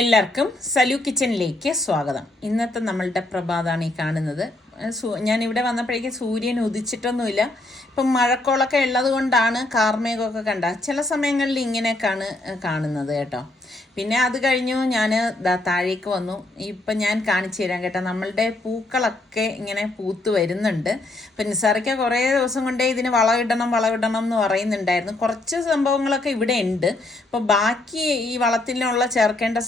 എല്ലാവർക്കും സലു കിച്ചണിലേക്ക് സ്വാഗതം. ഇന്നത്തെ നമ്മളുടെ പ്രഭാതമാണ് ഈ കാണുന്നത്. ഞാനിവിടെ വന്നപ്പോഴേക്കും സൂര്യൻ ഉദിച്ചിട്ടൊന്നുമില്ല. ഇപ്പം മഴക്കോളൊക്കെ ഉള്ളത് കൊണ്ടാണ് കാർമേഘമൊക്കെ കണ്ട ചില സമയങ്ങളിൽ ഇങ്ങനെയൊക്കെയാണ് കാണുന്നത് കേട്ടോ. പിന്നെ അത് കഴിഞ്ഞു ഞാൻ താഴേക്ക് വന്നു. ഇപ്പം ഞാൻ കാണിച്ചു തരാം കേട്ടോ. നമ്മളുടെ പൂക്കളൊക്കെ ഇങ്ങനെ പൂത്ത് വരുന്നുണ്ട്. അപ്പം നിസാറിക്ക കുറേ ദിവസം കൊണ്ടേ ഇതിന് വളമിടണം എന്ന് പറയുന്നുണ്ടായിരുന്നു. കുറച്ച് സംഭവങ്ങളൊക്കെ ഇവിടെ ഉണ്ട്. അപ്പോൾ ബാക്കി ഈ വളത്തിനുള്ള ചേർക്കേണ്ട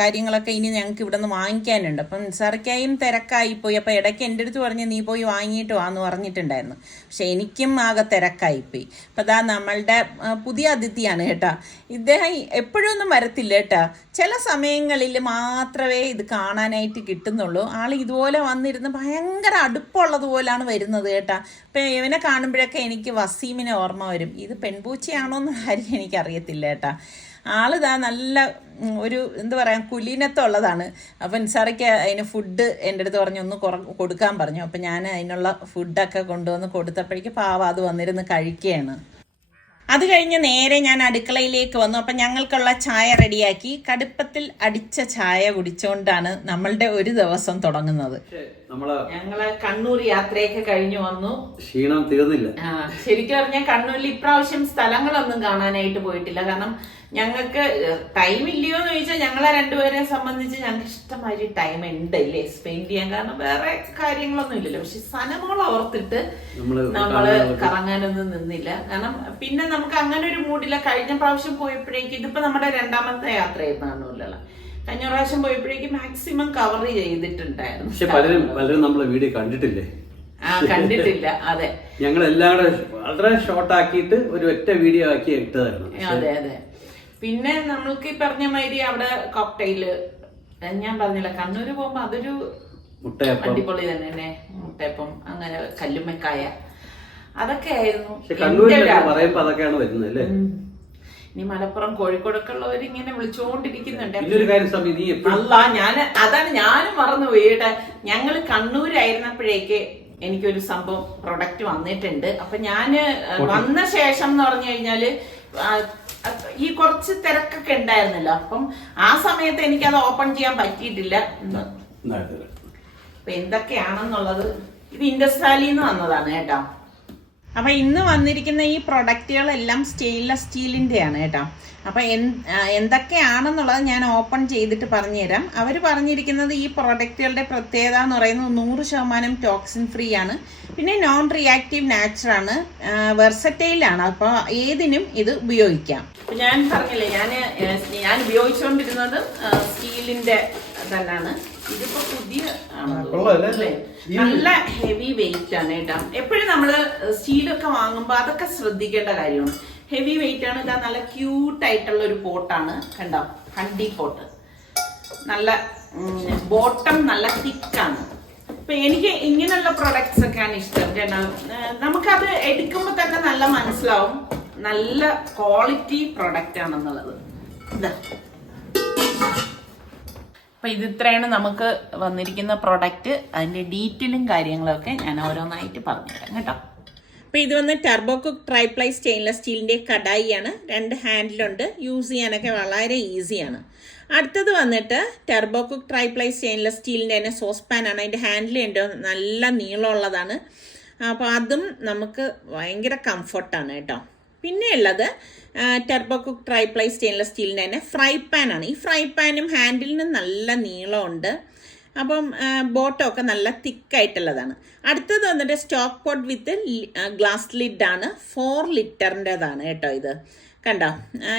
കാര്യങ്ങളൊക്കെ ഇനി ഞങ്ങൾക്ക് ഇവിടെ നിന്ന് വാങ്ങിക്കാനുണ്ട്. അപ്പം നിസാറിക്കായും തിരക്കായിപ്പോയി. അപ്പോൾ ഇടയ്ക്ക് എൻ്റെ അടുത്ത് പറഞ്ഞ് നീ പോയി വാങ്ങിയിട്ട് വാന്ന് പറഞ്ഞിട്ടുണ്ടായിരുന്നു. പക്ഷെ എനിക്കും ആകെ തിരക്കായിപ്പോയി. അപ്പം അതാ നമ്മളുടെ പുതിയ അതിഥിയാണ് കേട്ടോ. ഇദ്ദേഹം എപ്പോഴും ഒന്നും വരത്തില്ല കേട്ടോ. ചില സമയങ്ങളിൽ മാത്രമേ ഇത് കാണാനായിട്ട് കിട്ടുന്നുള്ളൂ. ആൾ ഇതുപോലെ വന്നിരുന്ന് ഭയങ്കര അടുപ്പമുള്ളതുപോലാണ് വരുന്നത് കേട്ടോ. ഇപ്പം ഇവനെ കാണുമ്പോഴൊക്കെ എനിക്ക് വസീമിനെ ഓർമ്മ വരും. ഇത് പെൺപൂച്ചയാണോ എന്ന് കാര്യം എനിക്കറിയത്തില്ല കേട്ടോ. ആളിതാ നല്ല ഒരു എന്താ പറയുക കുലീനത്തുള്ളതാണ്. അപ്പം നിസാറയ്ക്ക് അതിന് ഫുഡ് എൻ്റെ അടുത്ത് പറഞ്ഞു ഒന്ന് കൊടുക്കാൻ പറഞ്ഞു. അപ്പം ഞാൻ അതിനുള്ള ഫുഡൊക്കെ കൊണ്ടുവന്ന് കൊടുത്തപ്പോഴേക്ക് പാവം അത് വന്നിരുന്ന് കഴിക്കുകയാണ്. അത് കഴിഞ്ഞ് നേരെ ഞാൻ അടുക്കളയിലേക്ക് വന്നു. അപ്പം ഞങ്ങൾക്കുള്ള ചായ റെഡിയാക്കി. കടുപ്പത്തിൽ അടിച്ച ചായ കുടിച്ചുകൊണ്ടാണ് നമ്മളുടെ ഒരു ദിവസം തുടങ്ങുന്നത്. ഞങ്ങള് കണ്ണൂർ യാത്രയൊക്കെ കഴിഞ്ഞു വന്നു. ക്ഷീണം തീർന്നില്ല. ശരിക്കും പറഞ്ഞാൽ കണ്ണൂരിൽ ഇപ്രാവശ്യം സ്ഥലങ്ങളൊന്നും കാണാനായിട്ട് പോയിട്ടില്ല. കാരണം ഞങ്ങൾക്ക് ടൈം ഇല്ലയോ എന്ന് ചോദിച്ചാൽ ഞങ്ങളെ രണ്ടുപേരെ സംബന്ധിച്ച് ഞങ്ങൾക്ക് ഇഷ്ടമാതിരി ടൈം ഉണ്ട് ഇല്ലേ സ്പെൻഡ് ചെയ്യാൻ. കാരണം വേറെ കാര്യങ്ങളൊന്നും ഇല്ലല്ലോ. പക്ഷെ സനമോൾ ഓർത്തിട്ട് നമ്മള് കറങ്ങാനൊന്നും നിന്നില്ല. കാരണം പിന്നെ നമുക്ക് അങ്ങനെ ഒരു മൂഡില്ല. കഴിഞ്ഞ പ്രാവശ്യം പോയപ്പോഴേക്കും ഇതിപ്പോ നമ്മുടെ രണ്ടാമത്തെ യാത്രയായിരുന്നു കണ്ണൂരിലുള്ള. കഴിഞ്ഞ പ്രാവശ്യം പോയപ്പോഴേക്കും മാക്സിമം കവർ ചെയ്തിട്ടുണ്ടായിരുന്നു. പക്ഷെ പലരും നമ്മളെ വീഡിയോ കണ്ടിട്ടില്ലേ? കണ്ടിട്ടില്ല. അതെ, ഞങ്ങൾ എല്ലാവരും വളരെ ഷോർട്ട് ആക്കിയിട്ട് ഒരു ഒറ്റ വീഡിയോ ആക്കി ഇട്ടതായിരുന്നു. അതെ അതെ. പിന്നെ നമ്മൾക്ക് ഈ പറഞ്ഞ മാതിരി അവിടെ കോക്ടെയില് ഞാൻ പറഞ്ഞില്ല, കണ്ണൂര് പോകുമ്പോ അതൊരു അടിപൊളി തന്നെ. മുട്ടയപ്പം, അങ്ങനെ കല്ലുമ്മക്കായ, അതൊക്കെ ആയിരുന്നു. ഇനി മലപ്പുറം കോഴിക്കോടൊക്കെ ഉള്ളവർ ഇങ്ങനെ വിളിച്ചുകൊണ്ടിരിക്കുന്നുണ്ട്. ഞാനും മറന്നു പോയിട്ട് ഞങ്ങള് കണ്ണൂരായിരുന്നപ്പോഴേക്ക് എനിക്കൊരു സംഭവം പ്രൊഡക്റ്റ് വന്നിട്ടുണ്ട്. അപ്പൊ ഞാന് വന്ന ശേഷം എന്ന് പറഞ്ഞു കഴിഞ്ഞാല് ഈ കുറച്ച് തിരക്കൊക്കെ ഉണ്ടായിരുന്നല്ലോ. അപ്പം ആ സമയത്ത് എനിക്കത് ഓപ്പൺ ചെയ്യാൻ പറ്റിയിട്ടില്ല. അപ്പൊ എന്തൊക്കെയാണെന്നുള്ളത് ഇത് ഇൻഡസ് വാലിന്ന് വന്നതാണ് കേട്ടോ. അപ്പൊ ഇന്ന് വന്നിരിക്കുന്ന ഈ പ്രൊഡക്റ്റുകളെല്ലാം സ്റ്റെയിൻലെസ് സ്റ്റീലിന്റെ ആണ് കേട്ടോ. അപ്പൊ എന്തൊക്കെയാണെന്നുള്ളത് ഞാൻ ഓപ്പൺ ചെയ്തിട്ട് പറഞ്ഞുതരാം. അവർ പറഞ്ഞിരിക്കുന്നത് ഈ പ്രൊഡക്റ്റുകളുടെ പ്രത്യേകത എന്ന് പറയുന്നത് 100% ടോക്സിൻ ഫ്രീ ആണ്. പിന്നെ നോൺ റിയാക്റ്റീവ് നാച്ചറാണ്, വെർസറ്റൈലാണ്. അപ്പോൾ ഏതിനും ഇത് ഉപയോഗിക്കാം. ഞാൻ പറഞ്ഞില്ലേ, ഞാൻ ഉപയോഗിച്ചുകൊണ്ടിരുന്നത് സ്റ്റീലിന്റെ തന്നെയാണ്. ഇതിപ്പോ പുതിയ ആണല്ലേ, നല്ല ഹെവി വെയിറ്റ് ആണ് കേട്ടോ. എപ്പോഴും നമ്മള് സ്റ്റീലൊക്കെ വാങ്ങുമ്പോ അതൊക്കെ ശ്രദ്ധിക്കേണ്ട കാര്യമാണ്. ഹെവി വെയിറ്റ് ആണ്. ഇതാ നല്ല ക്യൂട്ടായിട്ടുള്ള ഒരു പോട്ടാണ് കണ്ടോ, ഹണ്ടി പോട്ട്. നല്ല ബോട്ടം നല്ല തിക്കാണ്. അപ്പൊ എനിക്ക് ഇങ്ങനെയുള്ള പ്രൊഡക്ട്സ് ഒക്കെയാണ് ഇഷ്ടം കേട്ടോ. നമുക്കത് എടുക്കുമ്പോ തന്നെ നല്ല മനസ്സിലാവും നല്ല ക്വാളിറ്റി പ്രൊഡക്റ്റ് ആണെന്നുള്ളത്. ഇതാ, അപ്പൊ ഇത് ഇത്രയാണ് നമുക്ക് വന്നിരിക്കുന്ന പ്രൊഡക്റ്റ്. അതിന്റെ ഡീറ്റെയിലും കാര്യങ്ങളൊക്കെ ഞാൻ ഓരോന്നായിട്ട് പറഞ്ഞുതരാം കേട്ടോ. അപ്പോൾ ഇത് വന്ന് ടർബോ കുക്ക് ട്രൈപ്ലൈ സ്റ്റെയിൻലെസ് സ്റ്റീലിൻ്റെ കടായിയാണ്. 2 ഹാൻഡിലുണ്ട്. യൂസ് ചെയ്യാനൊക്കെ വളരെ ഈസിയാണ്. അടുത്തത് വന്നിട്ട് ടർബോ കുക്ക് ട്രൈപ്ലൈ സ്റ്റെയിൻലെസ് സ്റ്റീലിൻ്റെ തന്നെ സോസ് പാനാണ്. അതിൻ്റെ ഹാൻഡിൽ ഉണ്ട്, നല്ല നീളമുള്ളതാണ്. അപ്പോൾ അതും നമുക്ക് ഭയങ്കര കംഫർട്ടാണ് കേട്ടോ. പിന്നെ ഉള്ളത് ടർബോ കുക്ക് ട്രൈപ്ലൈ സ്റ്റെയിൻലെസ് സ്റ്റീലിൻ്റെ തന്നെ ഫ്രൈ പാനാണ്. ഈ ഫ്രൈ പാനും ഹാൻഡിലിനും നല്ല നീളമുണ്ട്. അപ്പം ബോട്ടമൊക്കെ നല്ല തിക്കായിട്ടുള്ളതാണ്. അടുത്തത് വന്നിട്ട് സ്റ്റോക്ക് പോട്ട് വിത്ത് ഗ്ലാസ് ലിഡാണ്. 4 ലിറ്ററിൻ്റെതാണ് കേട്ടോ. ഇത് കണ്ടോ,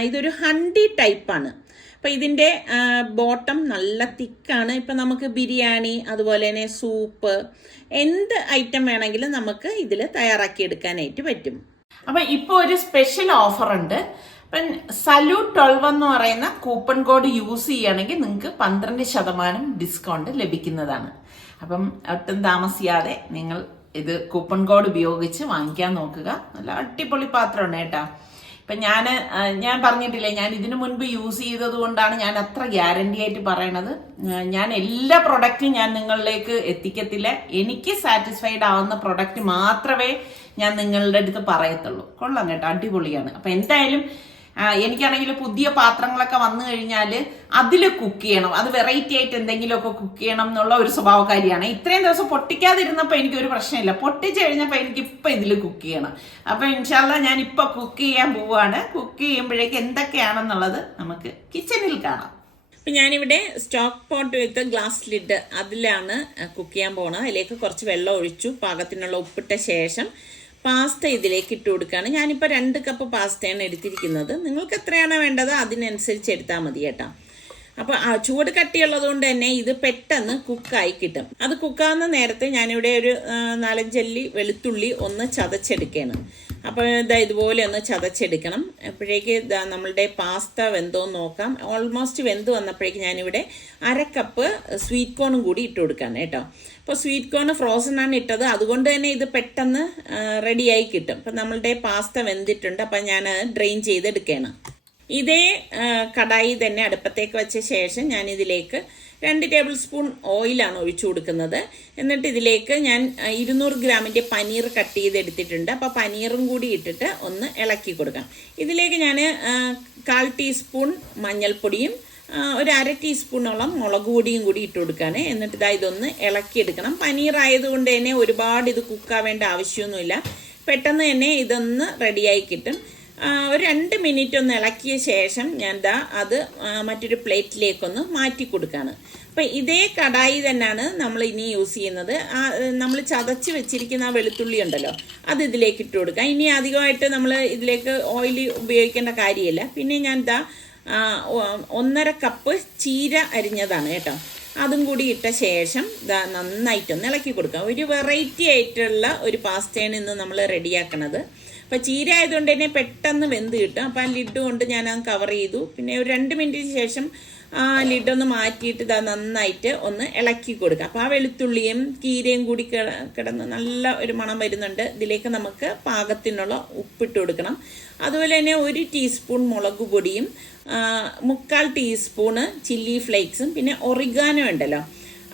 ഇതൊരു ഹണ്ടി ടൈപ്പാണ്. അപ്പം ഇതിൻ്റെ ബോട്ടം നല്ല തിക്കാണ്. ഇപ്പം നമുക്ക് ബിരിയാണി, അതുപോലെ തന്നെ സൂപ്പ്, എന്ത് ഐറ്റം വേണമെങ്കിലും നമുക്ക് ഇതിൽ തയ്യാറാക്കി എടുക്കാനായിട്ട് പറ്റും. അപ്പം ഇപ്പോൾ ഒരു സ്പെഷ്യൽ ഓഫർ ഉണ്ട്. അപ്പം സലു 12 എന്ന് പറയുന്ന കൂപ്പൺ കോഡ് യൂസ് ചെയ്യുകയാണെങ്കിൽ നിങ്ങൾക്ക് 12% ഡിസ്കൗണ്ട് ലഭിക്കുന്നതാണ്. അപ്പം ഒട്ടും താമസിയാതെ നിങ്ങൾ ഇത് കൂപ്പൺ കോഡ് ഉപയോഗിച്ച് വാങ്ങിക്കാൻ നോക്കുക. നല്ല അടിപൊളി പാത്രമാണ് കേട്ടോ. ഇപ്പം ഞാൻ പറഞ്ഞിട്ടില്ലേ, ഞാൻ ഇതിനു മുൻപ് യൂസ് ചെയ്തത് കൊണ്ടാണ് ഞാൻ അത്ര ഗ്യാരണ്ടി ആയിട്ട് പറയണത്. ഞാൻ എല്ലാ പ്രൊഡക്റ്റും ഞാൻ നിങ്ങളിലേക്ക് എത്തിക്കത്തില്ല. എനിക്ക് സാറ്റിസ്ഫൈഡ് ആവുന്ന പ്രൊഡക്റ്റ് മാത്രമേ ഞാൻ നിങ്ങളുടെ അടുത്ത് പറയത്തുള്ളൂ. കൊള്ളാം കേട്ടോ, അടിപൊളിയാണ്. അപ്പം എന്തായാലും എനിക്കാണെങ്കിൽ പുതിയ പാത്രങ്ങളൊക്കെ വന്നു കഴിഞ്ഞാൽ അതിൽ കുക്ക് ചെയ്യണം, അത് വെറൈറ്റി ആയിട്ട് എന്തെങ്കിലുമൊക്കെ കുക്ക് ചെയ്യണം എന്നുള്ള ഒരു സ്വഭാവക്കാരിയാണ്. ഇത്രയും ദിവസം പൊട്ടിക്കാതിരുന്നപ്പോൾ എനിക്കൊരു പ്രശ്നമില്ല, പൊട്ടിച്ചു കഴിഞ്ഞപ്പോൾ എനിക്ക് ഇപ്പം ഇതിൽ കുക്ക് ചെയ്യണം. അപ്പം ഇൻഷാല്ലാ ഞാൻ ഇപ്പം കുക്ക് ചെയ്യാൻ പോവുകയാണ്. കുക്ക് ചെയ്യുമ്പോഴേക്ക് എന്തൊക്കെയാണെന്നുള്ളത് നമുക്ക് കിച്ചണിൽ കാണാം. അപ്പം ഞാനിവിടെ stock pot with glass lid അതിലാണ് കുക്ക് ചെയ്യാൻ പോകുന്നത്. അതിലേക്ക് കുറച്ച് വെള്ളം ഒഴിച്ചു, പാകത്തിനുള്ള ഉപ്പിട്ട ശേഷം പാസ്ത ഇതിലേക്ക് ഇട്ട് കൊടുക്കുകയാണ്. ഞാനിപ്പോൾ 2 കപ്പ് പാസ്തയാണ് എടുത്തിരിക്കുന്നത്. നിങ്ങൾക്ക് എത്രയാണ് വേണ്ടത് അതിനനുസരിച്ച് എടുത്താൽ മതി കേട്ടോ. അപ്പോൾ ചൂട് കട്ടിയുള്ളത് കൊണ്ട് തന്നെ ഇത് പെട്ടെന്ന് കുക്കായി കിട്ടും. അത് കുക്കാവുന്ന നേരത്തെ ഞാനിവിടെ ഒരു 4-5 അല്ലി വെളുത്തുള്ളി ഒന്ന് ചതച്ചെടുക്കുകയാണ്. അപ്പോൾ ഇതുപോലെ ഒന്ന് ചതച്ചെടുക്കണം. അപ്പോഴേക്ക് നമ്മളുടെ പാസ്ത വെന്തോന്ന് നോക്കാം. ഓൾമോസ്റ്റ് വെന്ത് വന്നപ്പോഴേക്ക് ഞാനിവിടെ 1/2 കപ്പ് സ്വീറ്റ് കോണും കൂടി ഇട്ട് കൊടുക്കുകയാണ് കേട്ടോ. അപ്പോൾ സ്വീറ്റ് കോൺ ഫ്രോസൺ ആണ് ഇട്ടത്, അതുകൊണ്ട് തന്നെ ഇത് പെട്ടെന്ന് റെഡിയായി കിട്ടും. അപ്പം നമ്മളുടെ പാസ്ത വെന്തിട്ടുണ്ട്. അപ്പം ഞാൻ ഡ്രെയിൻ ചെയ്തെടുക്കുകയാണ്. ഇതേ കടായി തന്നെ അടുപ്പത്തേക്ക് വെച്ച ശേഷം ഞാനിതിലേക്ക് 2 ടേബിൾ സ്പൂൺ ഓയിലാണ് ഒഴിച്ചു കൊടുക്കുന്നത്. എന്നിട്ട് ഇതിലേക്ക് ഞാൻ 200 ഗ്രാമിൻ്റെ പനീർ കട്ട് ചെയ്തെടുത്തിട്ടുണ്ട്. അപ്പോൾ പനീറും കൂടി ഇട്ടിട്ട് ഒന്ന് ഇളക്കി കൊടുക്കാം. ഇതിലേക്ക് ഞാൻ 1/4 ടീസ്പൂൺ മഞ്ഞൾപ്പൊടിയും ഒരു 1/2 ടീസ്പൂണോളം മുളക് പൊടിയും കൂടി ഇട്ട് കൊടുക്കുകയാണ്. എന്നിട്ട് ഇതൊന്ന് ഇളക്കിയെടുക്കണം. പനീർ ആയതുകൊണ്ട് തന്നെ ഒരുപാട് ഇത് കുക്കാവേണ്ട ആവശ്യമൊന്നുമില്ല, പെട്ടെന്ന് തന്നെ ഇതൊന്ന് റെഡിയായി കിട്ടും. ഒരു 2 മിനിറ്റ് ഒന്ന് ഇളക്കിയ ശേഷം ഞാൻ അത് മറ്റൊരു പ്ലേറ്റിലേക്കൊന്ന് മാറ്റി കൊടുക്കുകയാണ്. അപ്പം ഇതേ കടായി തന്നെയാണ് നമ്മൾ ഇനി യൂസ് ചെയ്യുന്നത്. നമ്മൾ ചതച്ച് വെച്ചിരിക്കുന്ന ആ വെളുത്തുള്ളി ഉണ്ടല്ലോ, അത് ഇതിലേക്ക് ഇട്ട് കൊടുക്കാം. ഇനി അധികമായിട്ട് നമ്മൾ ഇതിലേക്ക് ഓയിൽ ഉപയോഗിക്കേണ്ട കാര്യമില്ല. പിന്നെ ഞാൻ 1.5 കപ്പ് ചീര അരിഞ്ഞതാണ് കേട്ടോ, അതും കൂടി ഇട്ട ശേഷം നന്നായിട്ടൊന്ന് ഇളക്കി കൊടുക്കാം. ഒരു വെറൈറ്റി ആയിട്ടുള്ള ഒരു പാസ്തയാണ് ഇന്ന് നമ്മൾ റെഡിയാക്കണത്. അപ്പം ചീര ആയതുകൊണ്ട് തന്നെ പെട്ടെന്ന് വെന്ത് കിട്ടും. അപ്പം ആ ലിഡ് കൊണ്ട് ഞാൻ കവർ ചെയ്തു. പിന്നെ ഒരു 2 മിനിറ്റിന് ശേഷം ആ ലിഡൊന്ന് മാറ്റിയിട്ട് നന്നായിട്ട് ഒന്ന് ഇളക്കി കൊടുക്കാം. അപ്പോൾ ആ വെളുത്തുള്ളിയും കീരയും കൂടി കിടന്ന് നല്ല ഒരു മണം വരുന്നുണ്ട്. ഇതിലേക്ക് നമുക്ക് പാകത്തിനുള്ള ഉപ്പിട്ട് കൊടുക്കണം. അതുപോലെ തന്നെ 1 ടീസ്പൂൺ മുളക് പൊടിയും 3/4 ടീസ്പൂണ് ചില്ലി ഫ്ലേക്സും പിന്നെ ഒറിഗാനോ ഉണ്ടല്ലോ,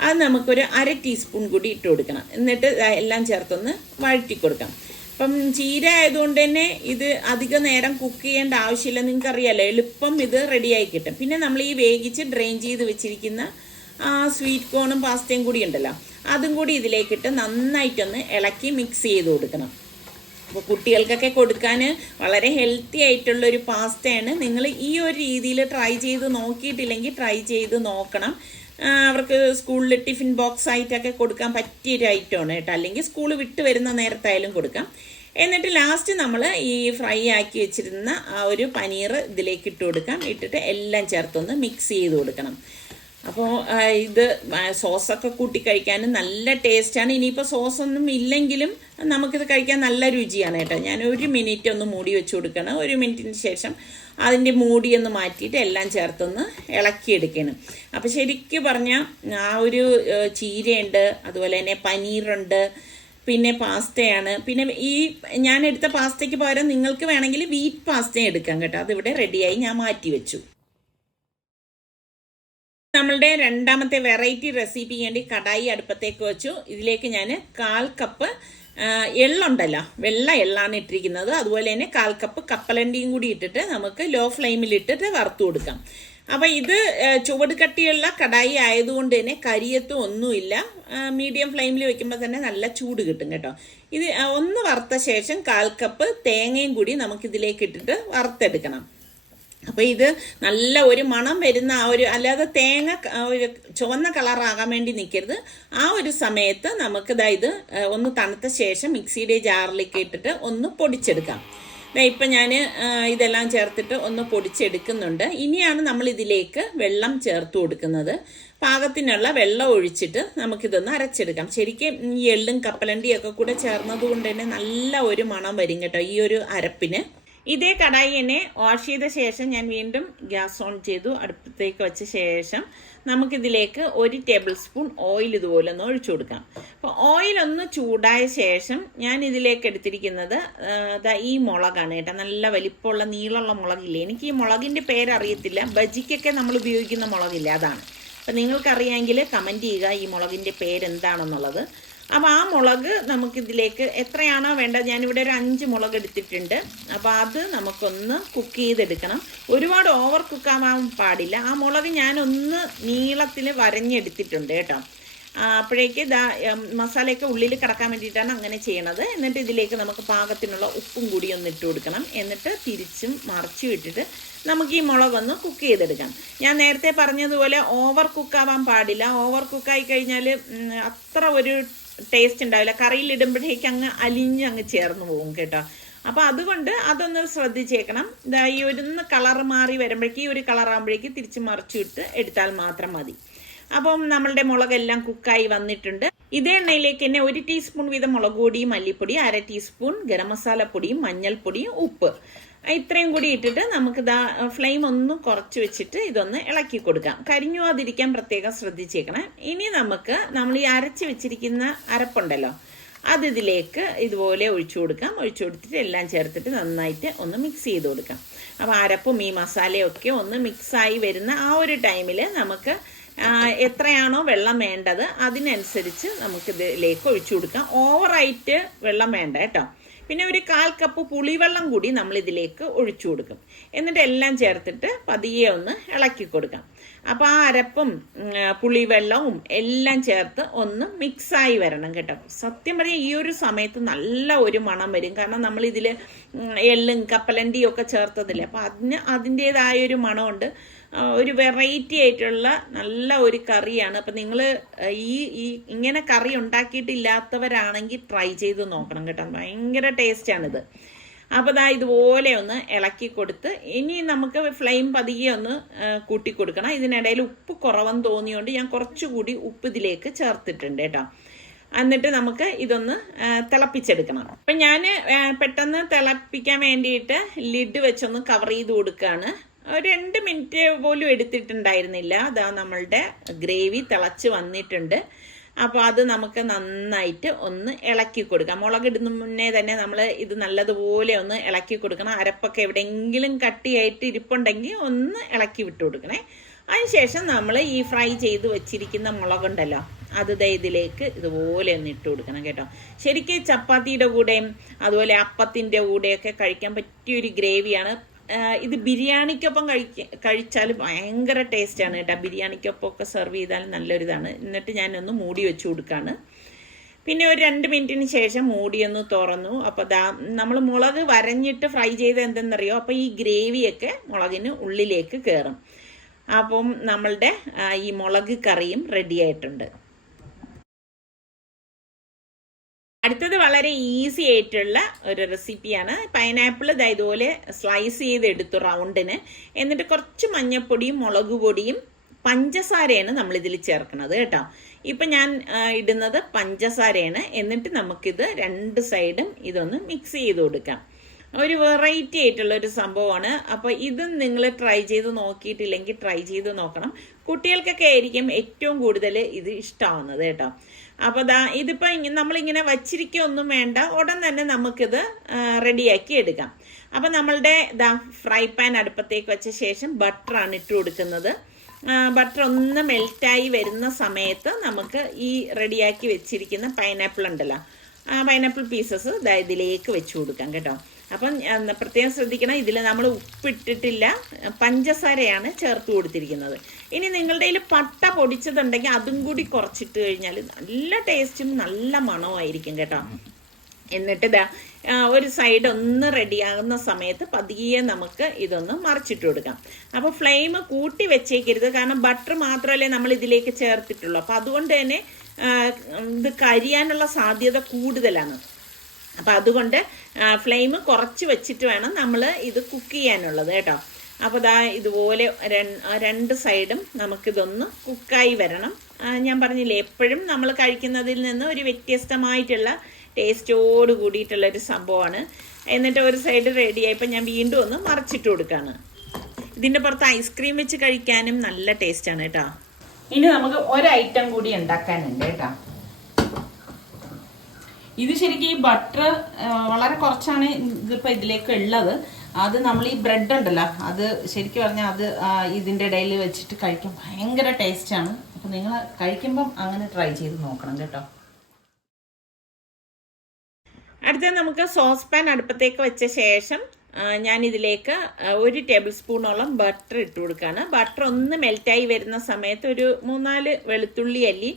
അത് നമുക്കൊരു 1/2 ടീസ്പൂൺ കൂടി ഇട്ട് കൊടുക്കണം. എന്നിട്ട് എല്ലാം ചേർത്തൊന്ന് വഴറ്റി കൊടുക്കാം. അപ്പം ചീര ആയതുകൊണ്ട് തന്നെ ഇത് അധിക നേരം കുക്ക് ചെയ്യേണ്ട ആവശ്യമില്ല. നിങ്ങൾക്കറിയാലോ, എളുപ്പം ഇത് റെഡിയായി കിട്ടും. പിന്നെ നമ്മൾ ഈ വേവിച്ച് ഡ്രെയിൻ ചെയ്ത് വെച്ചിരിക്കുന്ന സ്വീറ്റ് കോണും പാസ്തയും കൂടി ഉണ്ടല്ലോ, അതും കൂടി ഇതിലേക്കിട്ട് നന്നായിട്ടൊന്ന് ഇളക്കി മിക്സ് ചെയ്ത് കൊടുക്കണം. അപ്പോൾ കുട്ടികൾക്കൊക്കെ കൊടുക്കാൻ വളരെ ഹെൽത്തി ആയിട്ടുള്ളൊരു പാസ്തയാണ്. നിങ്ങൾ ഈ ഒരു രീതിയിൽ ട്രൈ ചെയ്ത് നോക്കിയിട്ടില്ലെങ്കിൽ ട്രൈ ചെയ്ത് നോക്കണം. അവർക്ക് സ്കൂളിൽ ടിഫിൻ ബോക്സ് ആയിട്ടൊക്കെ കൊടുക്കാൻ പറ്റിയൊരു ഐറ്റമാണ് കേട്ടോ. അല്ലെങ്കിൽ സ്കൂൾ വിട്ട് വരുന്ന നേരത്തായാലും കൊടുക്കാം. എന്നിട്ട് ലാസ്റ്റ് നമ്മൾ ഈ ഫ്രൈ ആക്കി വെച്ചിരുന്ന ആ ഒരു പനീർ ഇതിലേക്ക് ഇട്ട് കൊടുക്കാം. ഇട്ടിട്ട് എല്ലാം ചേർത്തൊന്ന് മിക്സ് ചെയ്ത് കൊടുക്കണം. അപ്പോൾ ഇത് സോസൊക്കെ കൂട്ടി കഴിക്കാനും നല്ല ടേസ്റ്റാണ്. ഇനിയിപ്പോൾ സോസൊന്നും ഇല്ലെങ്കിലും നമുക്കിത് കഴിക്കാൻ നല്ല രുചിയാണ് കേട്ടോ. ഞാൻ 1 മിനിറ്റ് ഒന്ന് മൂടി വെച്ച് കൊടുക്കണം. 1 മിനിറ്റിന് ശേഷം അതിൻ്റെ മൂടിയൊന്ന് മാറ്റിയിട്ട് എല്ലാം ചേർത്തൊന്ന് ഇളക്കിയെടുക്കണം. അപ്പോൾ ശരിക്കും പറഞ്ഞാൽ ആ ഒരു ചീരയുണ്ട്, അതുപോലെ തന്നെ പനീറുണ്ട്, പിന്നെ പാസ്തയാണ്. പിന്നെ ഈ ഞാൻ എടുത്ത പാസ്തയ്ക്ക് പകരം നിങ്ങൾക്ക് വേണമെങ്കിൽ വീറ്റ് പാസ്ത എടുക്കാം കേട്ടോ. അതിവിടെ റെഡിയായി ഞാൻ മാറ്റി വെച്ചു. നമ്മളുടെ രണ്ടാമത്തെ വെറൈറ്റി റെസിപ്പി വേണ്ടി കടായി അടുപ്പത്തേക്ക് വെച്ചു. ഇതിലേക്ക് ഞാൻ 1/4 കപ്പ് എള്ളുണ്ടല്ലോ, വെള്ള എള്ളാണ് ഇട്ടിരിക്കുന്നത്. അതുപോലെ തന്നെ 1/4 കപ്പ് കപ്പലണ്ടിയും കൂടി ഇട്ടിട്ട് നമുക്ക് ലോ ഫ്ലെയിമിൽ ഇട്ടിട്ട് വറുത്തു കൊടുക്കാം. അപ്പം ഇത് ചുവട് കട്ടിയുള്ള കടായി ആയതുകൊണ്ട് തന്നെ കരിയത്തും ഒന്നുമില്ല. മീഡിയം ഫ്ലെയിമിൽ വെക്കുമ്പോൾ തന്നെ നല്ല ചൂട് കിട്ടും കേട്ടോ. ഇത് ഒന്ന് വറുത്ത ശേഷം 1/4 കപ്പ് തേങ്ങയും കൂടി നമുക്കിതിലേക്ക് ഇട്ടിട്ട് വറുത്തെടുക്കണം. അപ്പോൾ ഇത് നല്ല ഒരു മണം വരുന്ന ആ ഒരു, അല്ലാതെ തേങ്ങ ഒരു ചുവന്ന കളറാകാൻ വേണ്ടി നിൽക്കരുത്. ആ ഒരു സമയത്ത് നമുക്ക് ഇത് ഒന്ന് തണുത്ത ശേഷം മിക്സിയുടെ ജാറിലേക്ക് ഇട്ടിട്ട് ഒന്ന് പൊടിച്ചെടുക്കാം. ഇപ്പം ഞാൻ ഇതെല്ലാം ചേർത്തിട്ട് ഒന്ന് പൊടിച്ചെടുക്കുന്നുണ്ട്. ഇനിയാണ് നമ്മൾ ഇതിലേക്ക് വെള്ളം ചേർത്ത് കൊടുക്കുന്നത്. പാകത്തിനുള്ള വെള്ളം ഒഴിച്ചിട്ട് നമുക്കിതൊന്ന് അരച്ചെടുക്കാം. ശരിക്കും ഈ എള്ളും കപ്പലണ്ടിയും ഒക്കെ കൂടെ ചേർന്നത് കൊണ്ട് തന്നെ നല്ല ഒരു മണം വരും കേട്ടോ ഈ ഒരു അരപ്പിന്. ഇതേ കടായി തന്നെ വാഷ് ചെയ്ത ശേഷം ഞാൻ വീണ്ടും ഗ്യാസ് ഓൺ ചെയ്തു. അടുപ്പത്തേക്ക് വെച്ച ശേഷം നമുക്കിതിലേക്ക് 1 ടേബിൾ സ്പൂൺ ഓയിൽ ഇതുപോലെ ഒന്ന് ഒഴിച്ചു കൊടുക്കാം. അപ്പോൾ ഓയിലൊന്ന് ചൂടായ ശേഷം ഞാൻ ഇതിലേക്ക് എടുത്തിരിക്കുന്നത് ഈ മുളകാണ് കേട്ടോ. നല്ല വലിപ്പമുള്ള നീളമുള്ള മുളകില്ലേ, എനിക്ക് ഈ മുളകിൻ്റെ പേരറിയത്തില്ല. ബജിക്കൊക്കെ നമ്മൾ ഉപയോഗിക്കുന്ന മുളകില്ല, അതാണ്. അപ്പം നിങ്ങൾക്കറിയാമെങ്കിൽ കമൻറ്റ് ചെയ്യുക ഈ മുളകിൻ്റെ പേരെന്താണെന്നുള്ളത്. അപ്പോൾ ആ മുളക് നമുക്കിതിലേക്ക് എത്രയാണോ വേണ്ടത്, ഞാനിവിടെ ഒരു 5 മുളക് എടുത്തിട്ടുണ്ട്. അപ്പോൾ അത് നമുക്കൊന്ന് കുക്ക് ചെയ്തെടുക്കണം. ഒരുപാട് ഓവർ കുക്കാവാൻ പാടില്ല. ആ മുളക് ഞാനൊന്ന് നീളത്തിൽ വരഞ്ഞെടുത്തിട്ടുണ്ട് കേട്ടോ. അപ്പോഴേക്ക് മസാലയൊക്കെ ഉള്ളിൽ കിടക്കാൻ വേണ്ടിയിട്ടാണ് അങ്ങനെ ചെയ്യണത്. എന്നിട്ട് ഇതിലേക്ക് നമുക്ക് പാകത്തിനുള്ള ഉപ്പും കൂടി ഒന്ന് ഇട്ട് കൊടുക്കണം. എന്നിട്ട് തിരിച്ചും മറിച്ചും ഇട്ടിട്ട് നമുക്ക് ഈ മുളകൊന്ന് കുക്ക് ചെയ്തെടുക്കാം. ഞാൻ നേരത്തെ പറഞ്ഞതുപോലെ ഓവർ കുക്കാവാൻ പാടില്ല. ഓവർ കുക്കായി കഴിഞ്ഞാൽ അത്ര ഒരു ടേസ്റ്റ് ഉണ്ടാവില്ല. കറിയിലിടുമ്പോഴേക്ക് അങ്ങ് ചേർന്ന് പോകും കേട്ടോ. അപ്പോൾ അതുകൊണ്ട് അതൊന്ന് ശ്രദ്ധിച്ചേക്കണം. ഈ ഒന്ന് കളർ മാറി വരുമ്പോഴേക്ക്, ഈ ഒരു കളറാകുമ്പോഴേക്ക് തിരിച്ച് മറിച്ചു ഇട്ട് എടുത്താൽ മാത്രം മതി. അപ്പം നമ്മളുടെ മുളകെല്ലാം കുക്കായി വന്നിട്ടുണ്ട്. ഇതേ എണ്ണയിലേക്ക് തന്നെ 1 ടീസ്പൂൺ വീതം മുളക് പൊടിയും മല്ലിപ്പൊടി, 1/2 ടീസ്പൂൺ ഗരം മസാലപ്പൊടിയും മഞ്ഞൾപ്പൊടിയും ഉപ്പ് ഇത്രയും കൂടി ഇട്ടിട്ട് നമുക്ക് ഫ്ലെയിം ഒന്ന് കുറച്ച് വെച്ചിട്ട് ഇതൊന്ന് ഇളക്കി കൊടുക്കാം. കരിഞ്ഞു പോകാതിരിക്കാൻ പ്രത്യേകം ശ്രദ്ധിച്ചേക്കണം. ഇനി നമ്മൾ ഈ അരച്ച് വെച്ചിരിക്കുന്ന അരപ്പുണ്ടല്ലോ, അത് ഇതിലേക്ക് ഇതുപോലെ ഒഴിച്ചു കൊടുക്കാം. ഒഴിച്ചു കൊടുത്തിട്ട് എല്ലാം ചേർത്തിട്ട് നന്നായിട്ട് ഒന്ന് മിക്സ് ചെയ്ത് കൊടുക്കാം. അപ്പോൾ അരപ്പും ഈ മസാലയും ഒക്കെ ഒന്ന് മിക്സായി വരുന്ന ആ ഒരു ടൈമിൽ നമുക്ക് എത്രയാണോ വെള്ളം വേണ്ടത് അതിനനുസരിച്ച് നമുക്കിതിലേക്ക് ഒഴിച്ചു കൊടുക്കാം. ഓവറായിട്ട് വെള്ളം വേണ്ട കേട്ടോ. പിന്നെ ഒരു 1/4 കപ്പ് പുളിവെള്ളം കൂടി നമ്മൾ ഇതിലേക്ക് ഒഴിച്ചു കൊടുക്കും. എന്നിട്ട് എല്ലാം ചേർത്തിട്ട് പതിയെ ഒന്ന് ഇളക്കി കൊടുക്കാം. അപ്പോൾ ആ അരപ്പും പുളിവെള്ളവും എല്ലാം ചേർത്ത് ഒന്ന് മിക്സായി വരണം കേട്ടോ. സത്യം പറഞ്ഞാൽ ഈ ഒരു സമയത്ത് നല്ല ഒരു മണം വരും. കാരണം നമ്മൾ ഇതിൽ എള്ളും കപ്പലണ്ടിയും ഒക്കെ ചേർത്തതില്ലേ, അപ്പോൾ അതിൻ്റെതായ ഒരു മണമുണ്ട്. ഒരു വെറൈറ്റി ആയിട്ടുള്ള നല്ല ഒരു കറിയാണ്. അപ്പം നിങ്ങൾ ഇങ്ങനെ കറി ഉണ്ടാക്കിയിട്ടില്ലാത്തവരാണെങ്കിൽ ട്രൈ ചെയ്ത് നോക്കണം കേട്ടോ. ഭയങ്കര ടേസ്റ്റാണിത്. അപ്പോൾ ഇതുപോലെ ഒന്ന് ഇളക്കി കൊടുത്ത് ഇനി നമുക്ക് ഫ്ലെയിം പതിയെ ഒന്ന് കൂട്ടി കൊടുക്കണം. ഇതിനിടയിൽ ഉപ്പ് കുറവെന്ന് തോന്നിയോണ്ട് ഞാൻ കുറച്ചുകൂടി ഉപ്പ് ഇതിലേക്ക് ചേർത്തിട്ടുണ്ട് കേട്ടോ. എന്നിട്ട് നമുക്ക് ഇതൊന്ന് തിളപ്പിച്ചെടുക്കണം. അപ്പം ഞാൻ പെട്ടെന്ന് തിളപ്പിക്കാൻ വേണ്ടിയിട്ട് ലിഡ് വെച്ചൊന്ന് കവർ ചെയ്ത് കൊടുക്കുകയാണ്. 2 മിനിറ്റ് പോലും എടുത്തിട്ടുണ്ടായിരുന്നില്ല. നമ്മളുടെ ഗ്രേവി തിളച്ച് വന്നിട്ടുണ്ട്. അപ്പോൾ അത് നമുക്ക് നന്നായിട്ട് ഒന്ന് ഇളക്കി കൊടുക്കാം. മുളകിടുന്ന മുന്നേ തന്നെ നമ്മൾ ഇത് നല്ലതുപോലെ ഒന്ന് ഇളക്കി കൊടുക്കണം. അരപ്പൊക്കെ എവിടെയെങ്കിലും കട്ടിയായിട്ട് ഇരിപ്പുണ്ടെങ്കിൽ ഒന്ന് ഇളക്കി വിട്ട് കൊടുക്കണേ. അതിനുശേഷം നമ്മൾ ഈ ഫ്രൈ ചെയ്ത് വെച്ചിരിക്കുന്ന മുളകുണ്ടല്ലോ, അത് ഇതിലേക്ക് ഇതുപോലെ ഒന്ന് ഇട്ട് കൊടുക്കണം കേട്ടോ. ശരിക്കും ചപ്പാത്തിയുടെ കൂടെയും അതുപോലെ അപ്പത്തിൻ്റെ കൂടെയൊക്കെ കഴിക്കാൻ പറ്റിയൊരു ഗ്രേവിയാണ്. ഇത് ബിരിയാണിക്കൊപ്പം കഴിച്ചാൽ ഭയങ്കര ടേസ്റ്റാണ് കേട്ടോ. ബിരിയാണിക്കൊപ്പം ഒക്കെ സെർവ് ചെയ്താൽ നല്ലൊരിതാണ്. എന്നിട്ട് ഞാനൊന്ന് മൂടി വെച്ച് കൊടുക്കുകയാണ്. പിന്നെ ഒരു 2 മിനിറ്റിന് ശേഷം മൂടിയൊന്ന് തുറന്നു. അപ്പോൾ നമ്മൾ മുളക് വരഞ്ഞിട്ട് ഫ്രൈ ചെയ്ത് എന്തെന്നറിയോ, അപ്പോൾ ഈ ഗ്രേവിയൊക്കെ മുളകിന് ഉള്ളിലേക്ക് കയറും. അപ്പം നമ്മളുടെ ഈ മുളക് കറിയും റെഡി ആയിട്ടുണ്ട്. അടുത്തത് വളരെ ഈസി ആയിട്ടുള്ള ഒരു റെസിപ്പിയാണ്. പൈനാപ്പിൾ ഇതുപോലെ സ്ലൈസ് ചെയ്തെടുത്തു റൗണ്ടിന്. എന്നിട്ട് കുറച്ച് മഞ്ഞൾപ്പൊടിയും മുളക് പൊടിയും പഞ്ചസാരയാണ് നമ്മളിതിൽ ചേർക്കുന്നത് കേട്ടോ. ഇപ്പം ഞാൻ ഇടുന്നത് പഞ്ചസാരയാണ്. എന്നിട്ട് നമുക്കിത് 2 സൈഡും ഇതൊന്ന് മിക്സ് ചെയ്ത് കൊടുക്കാം. ഒരു വെറൈറ്റി ആയിട്ടുള്ള ഒരു സംഭവമാണ്. അപ്പോൾ ഇത് നിങ്ങൾ ട്രൈ ചെയ്ത് നോക്കിയിട്ടില്ലെങ്കിൽ ട്രൈ ചെയ്ത് നോക്കണം. കുട്ടികൾക്കൊക്കെ ആയിരിക്കും ഏറ്റവും കൂടുതൽ ഇത് ഇഷ്ടമാവുന്നത് കേട്ടോ. അപ്പോൾ ഇതിപ്പോൾ നമ്മളിങ്ങനെ വച്ചിരിക്കൊന്നും വേണ്ട, ഉടൻ തന്നെ നമുക്കിത് റെഡിയാക്കി എടുക്കാം. അപ്പം നമ്മളുടെ ഫ്രൈ പാൻ അടുപ്പത്തേക്ക് വെച്ച ശേഷം ബട്ടറാണ് ഇട്ട് കൊടുക്കുന്നത്. ബട്ടർ ഒന്ന് മെൽറ്റായി വരുന്ന സമയത്ത് നമുക്ക് ഈ റെഡിയാക്കി വെച്ചിരിക്കുന്ന പൈനാപ്പിൾ ഉണ്ടല്ലോ, പൈനാപ്പിൾ പീസസ് ഇതിലേക്ക് വെച്ച് കൊടുക്കാം കേട്ടോ. അപ്പം പ്രത്യേകം ശ്രദ്ധിക്കണം, ഇതിൽ നമ്മൾ ഉപ്പിട്ടിട്ടില്ല, പഞ്ചസാരയാണ് ചേർത്ത് കൊടുത്തിരിക്കുന്നത്. ഇനി നിങ്ങളുടെ കയ്യിൽ പട്ട പൊടിച്ചതുണ്ടെങ്കിൽ അതും കൂടി കുറച്ചിട്ട് കഴിഞ്ഞാൽ നല്ല ടേസ്റ്റും നല്ല മണവുമായിരിക്കും കേട്ടോ. എന്നിട്ട് ഒരു സൈഡ് ഒന്ന് റെഡിയാകുന്ന സമയത്ത് പതിയെ നമുക്ക് ഇതൊന്ന് മറിച്ചിട്ട് കൊടുക്കാം. അപ്പോൾ ഫ്ലെയിം കൂട്ടി വെച്ചേക്കരുത്, കാരണം ബട്ടർ മാത്രമല്ലേ നമ്മൾ ഇതിലേക്ക് ചേർത്തിട്ടുള്ളൂ. അപ്പോൾ അതുകൊണ്ട് തന്നെ ഇത് കരിയാനുള്ള സാധ്യത കൂടുതലാണ്. അപ്പം അതുകൊണ്ട് ഫ്ലെയിം കുറച്ച് വെച്ചിട്ട് വേണം നമ്മൾ ഇത് കുക്ക് ചെയ്യാനുള്ളത് കേട്ടോ. അപ്പോൾ ഇതുപോലെ 2 സൈഡും നമുക്കിതൊന്ന് കുക്കായി വരണം. ഞാൻ പറഞ്ഞില്ലേ, എപ്പോഴും നമ്മൾ കഴിക്കുന്നതിൽ നിന്ന് ഒരു വ്യത്യസ്തമായിട്ടുള്ള ടേസ്റ്റോട് കൂടിയിട്ടുള്ളൊരു സംഭവമാണ്. എന്നിട്ട് ഒരു സൈഡ് റെഡിയായപ്പോൾ ഞാൻ വീണ്ടും ഒന്ന് മറിച്ചിട്ട് കൊടുക്കുകയാണ്. ഇതിൻ്റെ പുറത്ത് ഐസ്ക്രീം വെച്ച് കഴിക്കാനും നല്ല ടേസ്റ്റാണ് കേട്ടോ. ഇനി നമുക്ക് ഒരു ഐറ്റം കൂടി ഉണ്ടാക്കാനുണ്ട് കേട്ടോ. ഇത് ശരിക്കും ഈ ബട്ടർ വളരെ കുറച്ചാണ് ഇതിപ്പോൾ ഇതിലേക്ക് ഉള്ളത്. അത് നമ്മൾ ഈ ബ്രെഡ് ഉണ്ടല്ലോ, അത് ശരിക്കും പറഞ്ഞാൽ അത് ഇതിൻ്റെ ഇടയിൽ വെച്ചിട്ട് കഴിക്കാൻ ഭയങ്കര ടേസ്റ്റാണ്. അപ്പോൾ നിങ്ങൾ കഴിക്കുമ്പം അങ്ങനെ ട്രൈ ചെയ്ത് നോക്കണം കേട്ടോ. അടുത്ത നമുക്ക് സോസ് പാൻ അടുപ്പത്തേക്ക് വെച്ച ശേഷം ഞാനിതിലേക്ക് 1 ടേബിൾ സ്പൂണോളം ബട്ടർ ഇട്ട് കൊടുക്കുകയാണ്. ബട്ടർ ഒന്ന് മെൽറ്റായി വരുന്ന സമയത്ത് ഒരു 3-4 വെളുത്തുള്ളി അല്ലി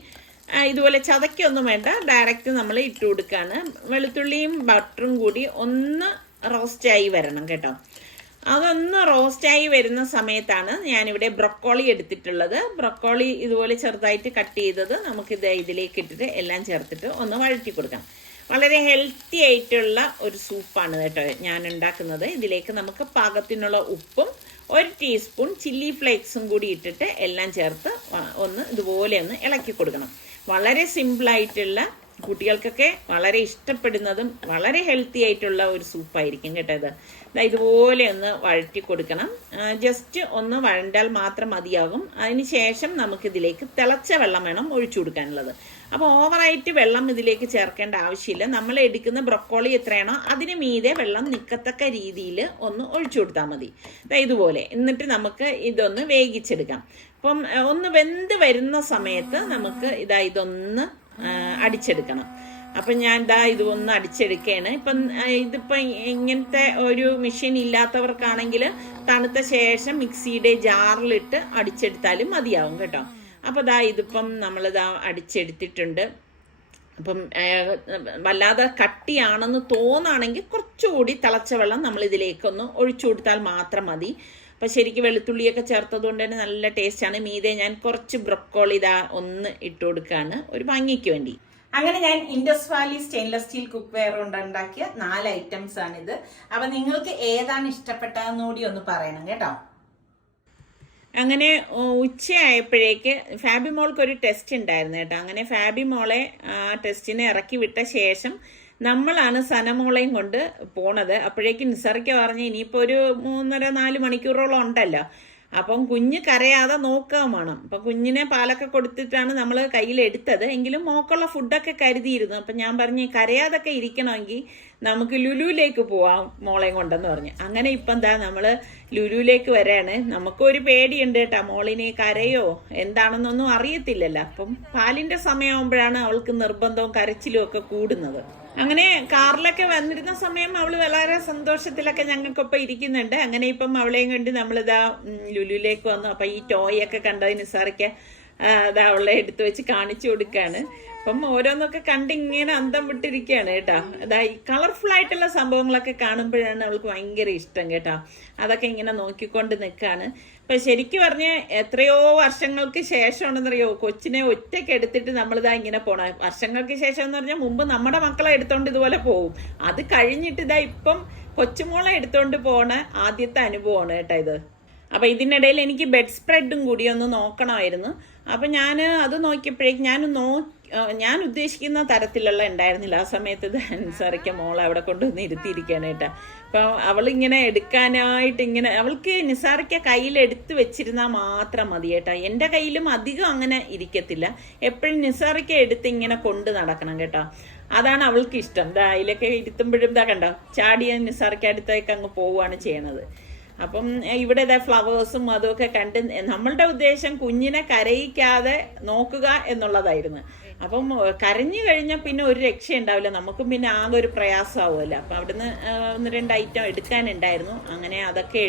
ഇതുപോലെ ചതക്കൊന്നും വേണ്ട, ഡയറക്റ്റ് നമ്മൾ ഇട്ട് കൊടുക്കുകയാണ്. വെളുത്തുള്ളിയും ബട്ടറും കൂടി ഒന്ന് റോസ്റ്റായി വരണം കേട്ടോ. അതൊന്ന് റോസ്റ്റായി വരുന്ന സമയത്താണ് ഞാനിവിടെ ബ്രൊക്കോളി എടുത്തിട്ടുള്ളത്. ബ്രൊക്കോളി ഇതുപോലെ ചെറുതായിട്ട് കട്ട് ചെയ്തത് നമുക്കിത് ഇതിലേക്ക് ഇട്ടിട്ട് എല്ലാം ചേർത്തിട്ട് ഒന്ന് വഴറ്റി കൊടുക്കാം. വളരെ ഹെൽത്തി ആയിട്ടുള്ള ഒരു സൂപ്പാണ് കേട്ടോ ഞാൻ ഉണ്ടാക്കുന്നത്. ഇതിലേക്ക് നമുക്ക് പാകത്തിനുള്ള ഉപ്പും 1 ടീസ്പൂൺ ചില്ലി ഫ്ലേക്സും കൂടി ഇട്ടിട്ട് എല്ലാം ചേർത്ത് ഒന്ന് ഇതുപോലെ ഒന്ന് ഇളക്കി കൊടുക്കണം. വളരെ സിമ്പിളായിട്ടുള്ള, കുട്ടികൾക്കൊക്കെ വളരെ ഇഷ്ടപ്പെടുന്നതും വളരെ ഹെൽത്തി ആയിട്ടുള്ള ഒരു സൂപ്പായിരിക്കും കേട്ടോ ഇത്. ഇതുപോലെ ഒന്ന് വഴറ്റി കൊടുക്കണം. ജസ്റ്റ് ഒന്ന് വഴണ്ടാൽ മാത്രം മതിയാകും. അതിന് ശേഷം നമുക്കിതിലേക്ക് തിളച്ച വെള്ളം വേണം ഒഴിച്ചു കൊടുക്കാനുള്ളത്. അപ്പോൾ ഓവറായിട്ട് വെള്ളം ഇതിലേക്ക് ചേർക്കേണ്ട ആവശ്യമില്ല. നമ്മൾ എടുക്കുന്ന ബ്രൊക്കോളി എത്രയാണോ അതിന് മീതെ വെള്ളം നിൽക്കത്തക്ക രീതിയിൽ ഒന്ന് ഒഴിച്ചു കൊടുത്താൽ മതി. ഇതുപോലെ. എന്നിട്ട് നമുക്ക് ഇതൊന്ന് വേവിച്ചെടുക്കാം. അപ്പം ഒന്ന് വെന്ത് വരുന്ന സമയത്ത് നമുക്ക് ഇതൊന്ന് അടിച്ചെടുക്കണം. അപ്പം ഞാൻ ഇതൊന്ന് അടിച്ചെടുക്കുകയാണ്. ഇതിപ്പം ഇങ്ങനത്തെ ഒരു മെഷീൻ ഇല്ലാത്തവർക്കാണെങ്കിൽ തണുത്ത ശേഷം മിക്സിയുടെ ജാറിലിട്ട് അടിച്ചെടുത്താലും മതിയാവും കേട്ടോ. അപ്പോൾ ഇതിപ്പം നമ്മളിതാ അടിച്ചെടുത്തിട്ടുണ്ട്. അപ്പം വല്ലാതെ കട്ടിയാണെന്ന് തോന്നുകയാണെങ്കിൽ കുറച്ചുകൂടി തിളച്ച വെള്ളം നമ്മൾ ഇതിലേക്കൊന്ന് ഒഴിച്ചു കൊടുത്താൽ മാത്രം മതി. അപ്പം ശരിക്കും വെളുത്തുള്ളിയൊക്കെ ചേർത്തത് കൊണ്ട് തന്നെ നല്ല ടേസ്റ്റാണ്. മീതെ ഞാൻ കുറച്ച് ബ്രൊക്കോളി ഒന്ന് ഇട്ട് കൊടുക്കുകയാണ് ഒരു ഭംഗിക്ക് വേണ്ടി. അങ്ങനെ ഞാൻ Indus Valley stainless steel cookware കൊണ്ട് ഉണ്ടാക്കിയ 4 ഐറ്റംസ് ആണിത്. അപ്പം നിങ്ങൾക്ക് ഏതാണ് ഇഷ്ടപ്പെട്ടതെന്ന് കൂടി ഒന്ന് പറയണം കേട്ടോ. അങ്ങനെ ഉച്ചയായപ്പോഴേക്ക് ഫാബിമോൾക്ക് ഒരു ടെസ്റ്റ് ഉണ്ടായിരുന്നു കേട്ടോ. അങ്ങനെ ഫാബിമോളെ ടെസ്റ്റിനെ ഇറക്കി വിട്ട ശേഷം നമ്മളാണ് സനമോളെയും കൊണ്ട് പോണത്. അപ്പോഴേക്കും നിസർക്ക പറഞ്ഞ് ഇനിയിപ്പോൾ ഒരു 3-4 മണിക്കൂറോളം ഉണ്ടല്ലോ, അപ്പം കുഞ്ഞ് കരയാതെ നോക്കാൻ വേണം. അപ്പം കുഞ്ഞിനെ പാലൊക്കെ കൊടുത്തിട്ടാണ് നമ്മൾ കയ്യിലെടുത്തത്. എങ്കിലും മോക്കുള്ള ഫുഡൊക്കെ കരുതിയിരുന്നു. അപ്പം ഞാൻ പറഞ്ഞ് കരയാതൊക്കെ ഇരിക്കണമെങ്കിൽ നമുക്ക് ലുലുവിലേക്ക് പോവാം മോളെയും കൊണ്ടെന്ന് പറഞ്ഞു. അങ്ങനെ ഇപ്പം നമ്മൾ ലുലുവിലേക്ക് വരാണ്. നമുക്കൊരു പേടിയുണ്ട് കേട്ടോ, മോളിനെ കരയോ എന്താണെന്നൊന്നും അറിയത്തില്ലല്ലോ. അപ്പം പാലിന്റെ സമയമാകുമ്പോഴാണ് അവൾക്ക് നിർബന്ധവും കരച്ചിലും ഒക്കെ കൂടുന്നത്. അങ്ങനെ കാറിലൊക്കെ വന്നിരുന്ന സമയം അവള് വളരെ സന്തോഷത്തിലൊക്കെ ഞങ്ങൾക്കൊപ്പം ഇരിക്കുന്നുണ്ട്. അങ്ങനെ ഇപ്പം അവളെയും കണ്ട് നമ്മളിതാ ലുലുവിലേക്ക് വന്നു. അപ്പൊ ഈ ടോയ് ഒക്കെ കണ്ടത് നിസാറിക്ക് അവളെ എടുത്തു വെച്ച് കാണിച്ചു കൊടുക്കാണ്. അപ്പം ഓരോന്നൊക്കെ കണ്ട് ഇങ്ങനെ അന്തം വിട്ടിരിക്കുകയാണ് കേട്ടോ. ഈ കളർഫുൾ ആയിട്ടുള്ള സംഭവങ്ങളൊക്കെ കാണുമ്പോഴാണ് അവൾക്ക് ഭയങ്കര ഇഷ്ടം കേട്ടോ. അതൊക്കെ ഇങ്ങനെ നോക്കിക്കൊണ്ട് നിൽക്കാണ്. ഇപ്പൊ ശരിക്കും പറഞ്ഞ എത്രയോ വർഷങ്ങൾക്ക് ശേഷമാണെന്നറിയോ കൊച്ചിനെ ഒറ്റയ്ക്ക് എടുത്തിട്ട് നമ്മളിതാ ഇങ്ങനെ പോണ. വർഷങ്ങൾക്ക് ശേഷം എന്ന് പറഞ്ഞാൽ മുമ്പ് നമ്മുടെ മക്കളെ എടുത്തോണ്ട് ഇതുപോലെ പോകും. അത് കഴിഞ്ഞിട്ട് ഇപ്പം കൊച്ചുമോളെ എടുത്തോണ്ട് പോണ ആദ്യത്തെ അനുഭവമാണ് കേട്ടോ ഇത്. അപ്പൊ ഇതിനിടയിൽ എനിക്ക് ബെഡ് സ്പ്രെഡും കൂടി ഒന്ന് നോക്കണമായിരുന്നു. അപ്പൊ ഞാൻ അത് നോക്കിയപ്പോഴേക്കും ഞാൻ ഉദ്ദേശിക്കുന്ന തരത്തിലുള്ള ഉണ്ടായിരുന്നില്ല. ആ സമയത്ത് നിസാറിക്ക മോളെ അവിടെ കൊണ്ടുവന്ന് ഇരുത്തിയിരിക്കുകയാണ് കേട്ടോ. അപ്പൊ അവളിങ്ങനെ എടുക്കാനായിട്ട് ഇങ്ങനെ അവൾക്ക് നിസാറിക്ക കയ്യിൽ എടുത്ത് വെച്ചിരുന്നാൽ മാത്രം മതി കേട്ടോ. എൻ്റെ കയ്യിലും അധികം അങ്ങനെ ഇരിക്കത്തില്ല. എപ്പോഴും നിസാറിക്ക എടുത്ത് ഇങ്ങനെ കൊണ്ട് നടക്കണം കേട്ടോ. അതാണ് അവൾക്ക് ഇഷ്ടം. അതിലൊക്കെ ഇരുത്തുമ്പോഴും കണ്ടോ ചാടിയ നിസാറിക്ക അടുത്തേക്ക് അങ്ങ് പോവുകയാണ് ചെയ്യണത്. അപ്പം ഇവിടെ ഫ്ലവേഴ്സും അതുമൊക്കെ കണ്ട് നമ്മളുടെ ഉദ്ദേശം കുഞ്ഞിനെ കരയിക്കാതെ നോക്കുക എന്നുള്ളതായിരുന്നു. അപ്പം കരഞ്ഞു കഴിഞ്ഞാൽ പിന്നെ ഒരു രക്ഷ ഉണ്ടാവില്ല, നമുക്കും പിന്നെ ആകെ ഒരു പ്രയാസമാവുമല്ലോ. അപ്പം അവിടുന്ന് 1-2 ഐറ്റം എടുക്കാനുണ്ടായിരുന്നു. അങ്ങനെ അതൊക്കെ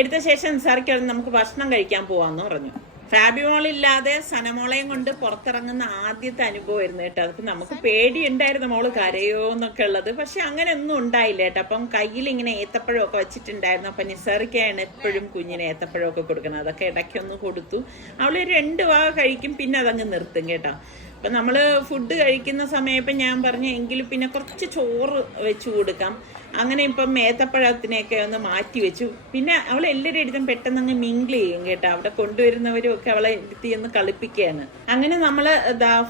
എടുത്ത ശേഷം നിസാറിക്ക് നമുക്ക് ഭക്ഷണം കഴിക്കാൻ പോവാന്ന് പറഞ്ഞു. ഫാബിമോളില്ലാതെ സനമോളയും കൊണ്ട് പുറത്തിറങ്ങുന്ന ആദ്യത്തെ അനുഭവമായിരുന്നു കേട്ടോ. അതിപ്പോൾ നമുക്ക് പേടിയുണ്ടായിരുന്നു മോള് കരയോ എന്നൊക്കെ ഉള്ളത്. പക്ഷെ അങ്ങനെ ഒന്നും ഉണ്ടായില്ല കേട്ടോ. അപ്പം കയ്യിൽ ഇങ്ങനെ ഏത്തപ്പഴമൊക്കെ വെച്ചിട്ടുണ്ടായിരുന്നു. അപ്പം നിസാറിക്കാണ് എപ്പോഴും കുഞ്ഞിന് ഏത്തപ്പഴമൊക്കെ കൊടുക്കണം. അതൊക്കെ ഇടയ്ക്കൊന്ന് കൊടുത്തു. അവൾ 2 വാ കഴിക്കും, പിന്നെ അതങ്ങ് നിർത്തും കേട്ടോ. അപ്പം നമ്മൾ ഫുഡ് കഴിക്കുന്ന സമയം ഇപ്പം ഞാൻ പറഞ്ഞു എങ്കിലും പിന്നെ കുറച്ച് ചോറ് വെച്ച് കൊടുക്കാം. അങ്ങനെ ഇപ്പം ഏത്തപ്പഴത്തിനെയൊക്കെ ഒന്ന് മാറ്റി വെച്ചു. പിന്നെ അവൾ എല്ലാവരും എടുത്തും പെട്ടെന്ന് അങ്ങ് മിങ്കിൾ ചെയ്യും കേട്ടോ. അവിടെ കൊണ്ടുവരുന്നവരും ഒക്കെ അവളെ എടുത്തി ഒന്ന് കളിപ്പിക്കുകയാണ്. അങ്ങനെ നമ്മൾ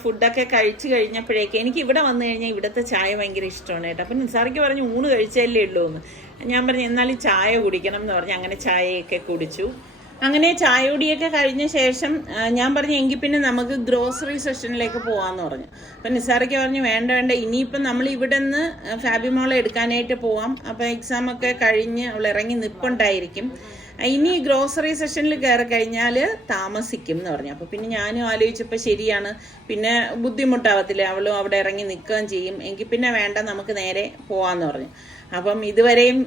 ഫുഡൊക്കെ കഴിച്ചു കഴിഞ്ഞപ്പോഴേക്കും എനിക്ക് ഇവിടെ വന്നു കഴിഞ്ഞാൽ ഇവിടുത്തെ ചായ ഭയങ്കര ഇഷ്ടമാണ് കേട്ടോ. അപ്പം നിസാറിക്ക് പറഞ്ഞു ഊണ് കഴിച്ചല്ലേ ഉള്ളൂ എന്ന്. ഞാൻ പറഞ്ഞു എന്നാലും ചായ കുടിക്കണം എന്ന് പറഞ്ഞു. അങ്ങനെ ചായയൊക്കെ കുടിച്ചു. അങ്ങനെ ചായയോടിയൊക്കെ കഴിഞ്ഞ ശേഷം ഞാൻ പറഞ്ഞു എങ്കിൽ പിന്നെ നമുക്ക് ഗ്രോസറി സെക്ഷനിലേക്ക് പോകാമെന്ന് പറഞ്ഞു. അപ്പം നിസാറിക്ക് പറഞ്ഞു വേണ്ട ഇനിയിപ്പം നമ്മൾ ഇവിടെ നിന്ന് ഫാബിമോളെ എടുക്കാനായിട്ട് പോവാം. അപ്പം എക്സാമൊക്കെ കഴിഞ്ഞ് അവൾ ഇറങ്ങി നിൽപ്പുണ്ടായിരിക്കും. ഇനി ഗ്രോസറി സെഷനിൽ കയറി കഴിഞ്ഞാൽ താമസിക്കും എന്ന് പറഞ്ഞു. അപ്പോൾ പിന്നെ ഞാനും ആലോചിച്ചപ്പോൾ ശരിയാണ്, പിന്നെ ബുദ്ധിമുട്ടാവത്തില്ല, അവളും അവിടെ ഇറങ്ങി നിൽക്കുകയും ചെയ്യും, എങ്കിൽ പിന്നെ വേണ്ട, നമുക്ക് നേരെ പോവാന്ന് പറഞ്ഞു. അപ്പം ഇതുവരെയും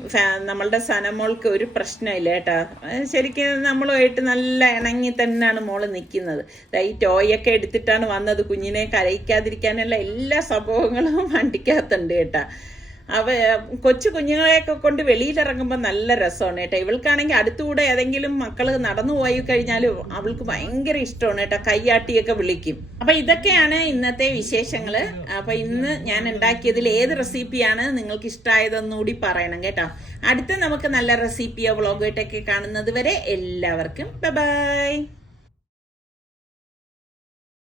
നമ്മളുടെ സനമോൾക്ക് ഒരു പ്രശ്നമില്ല കേട്ടോ. ശരിക്കും നമ്മളുമായിട്ട് നല്ല ഇണങ്ങി തന്നെയാണ് മോള് നിൽക്കുന്നത്. ഈ ടോയൊക്കെ എടുത്തിട്ടാണ് വന്നത്, കുഞ്ഞിനെ കരയിക്കാതിരിക്കാനുള്ള എല്ലാ സംഭവങ്ങളും വണ്ടിക്കകത്തുണ്ട് കേട്ടോ. കൊച്ചു കുഞ്ഞുങ്ങളെയൊക്കെ കൊണ്ട് വെളിയിലിറങ്ങുമ്പോൾ നല്ല രസമാണ് കേട്ടോ. ഇവൾക്കാണെങ്കിൽ അടുത്തുകൂടെ ഏതെങ്കിലും മക്കൾ നടന്നു പോയി കഴിഞ്ഞാലും അവൾക്ക് ഭയങ്കര ഇഷ്ടമാണ് കേട്ടോ, കയ്യാട്ടിയൊക്കെ വിളിക്കും. അപ്പൊ ഇതൊക്കെയാണ് ഇന്നത്തെ വിശേഷങ്ങള്. അപ്പൊ ഇന്ന് ഞാൻ ഉണ്ടാക്കിയതിൽ ഏത് റെസിപ്പിയാണ് നിങ്ങൾക്ക് ഇഷ്ടമായതെന്നുകൂടി പറയണം കേട്ടോ. അടുത്ത നമുക്ക് നല്ല റെസിപ്പിയോ വ്ളോഗായിട്ടൊക്കെ കാണുന്നത് വരെ എല്ലാവർക്കും ബൈ ബൈ.